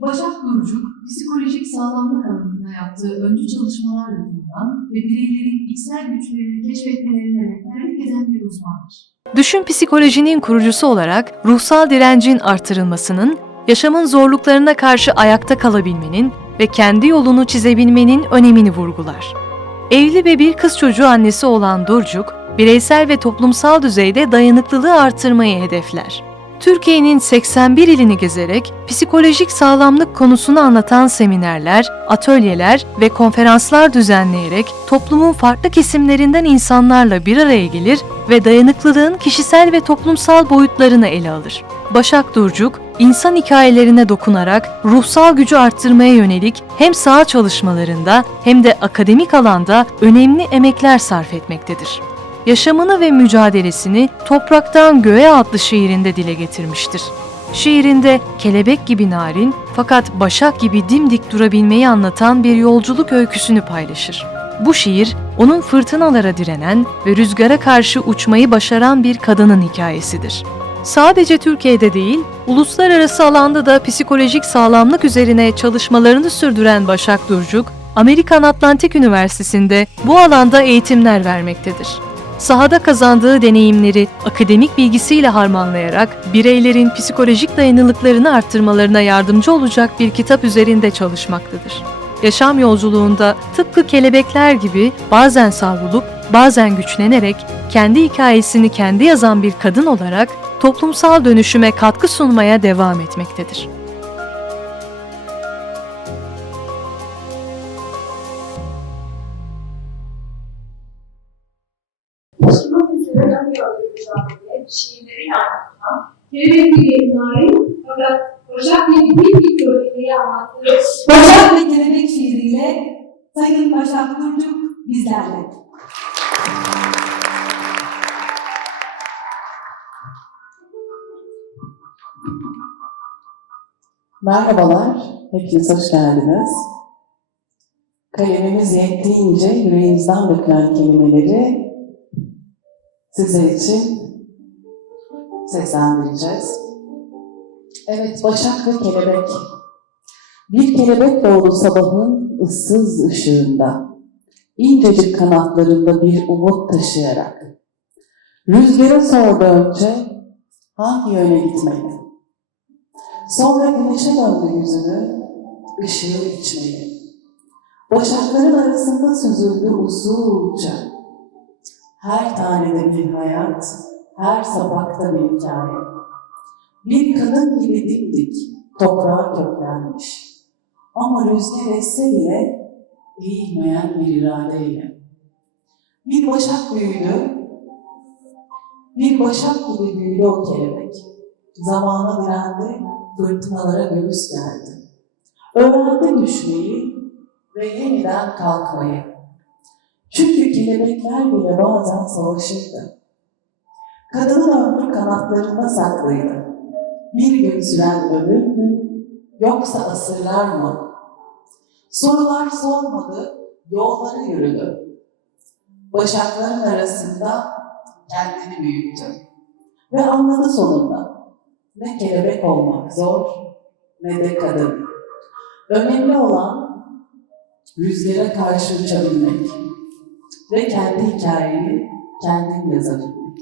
Başak Nurcuk, psikolojik sağlamlık alanında yaptığı öncü çalışmalarla tanınan ve bireylerin içsel güçlerini keşfetmelerine rehberlik eden bir uzmandır. Düşün psikolojinin kurucusu olarak ruhsal direncin artırılmasının, yaşamın zorluklarına karşı ayakta kalabilmenin ve kendi yolunu çizebilmenin önemini vurgular. Evli ve bir kız çocuğu annesi olan Durcuk, bireysel ve toplumsal düzeyde dayanıklılığı artırmayı hedefler. Türkiye'nin 81 ilini gezerek psikolojik sağlamlık konusunu anlatan seminerler, atölyeler ve konferanslar düzenleyerek toplumun farklı kesimlerinden insanlarla bir araya gelir ve dayanıklılığın kişisel ve toplumsal boyutlarını ele alır. Başak Durcuk, insan hikayelerine dokunarak ruhsal gücü arttırmaya yönelik hem saha çalışmalarında hem de akademik alanda önemli emekler sarf etmektedir. Yaşamını ve mücadelesini Topraktan Göğe adlı şiirinde dile getirmiştir. Şiirinde kelebek gibi narin fakat başak gibi dimdik durabilmeyi anlatan bir yolculuk öyküsünü paylaşır. Bu şiir, onun fırtınalara direnen ve rüzgara karşı uçmayı başaran bir kadının hikayesidir. Sadece Türkiye'de değil, uluslararası alanda da psikolojik sağlamlık üzerine çalışmalarını sürdüren Başak Durcuk, Amerikan Atlantik Üniversitesi'nde bu alanda eğitimler vermektedir. Sahada kazandığı deneyimleri akademik bilgisiyle harmanlayarak bireylerin psikolojik dayanıklılıklarını arttırmalarına yardımcı olacak bir kitap üzerinde çalışmaktadır. Yaşam yolculuğunda tıpkı kelebekler gibi bazen savrulup bazen güçlenerek kendi hikayesini kendi yazan bir kadın olarak toplumsal dönüşüme katkı sunmaya devam etmektedir. Başak ve Kelebek şiiriyle Sayın Başak Nurcuk bizlerle. Merhabalar, hepiniz hoş geldiniz. Kalemimiz yettiğince yüreğimizden dökülen kelimeleri sizler için seslendireceğiz. Evet, Başak ve Kelebek. Bir kelebek doğdu sabahın ıssız ışığında, incecik kanatlarında bir umut taşıyarak. Rüzgara sordu önce, hangi yöne gitmeli? Sonra güneşe döndü yüzünü, ışığı içmeli. Başakların arasında süzüldü usulca. Her tanede bir hayat, her sapakta bir hikaye. Bir kadın gibi dimdik, toprağa köklenmiş. Ama rüzgar esse bile eğilmeyen bir iradeyle. Bir başak büyüdü, bir başak gibi büyüdü o kelebek. Zamana direndi, fırtınalara göğüs gerdi. Öğrendi düşmeyi ve yeniden kalkmayı. Çünkü kelebekler bile bazen savaşırdı. Kadının ömrü kanatlarında saklıydı. Bir gün süren ömür mü, yoksa asırlar mı? Sorular sormadı, yolları yürüdü. Başakların arasında kendini büyüttü. Ve anladı sonunda. Ne kelebek olmak zor, ne de kadın. Önemli olan rüzgara karşı uçabilmek ve kendi hikayeni kendin yazabilmek.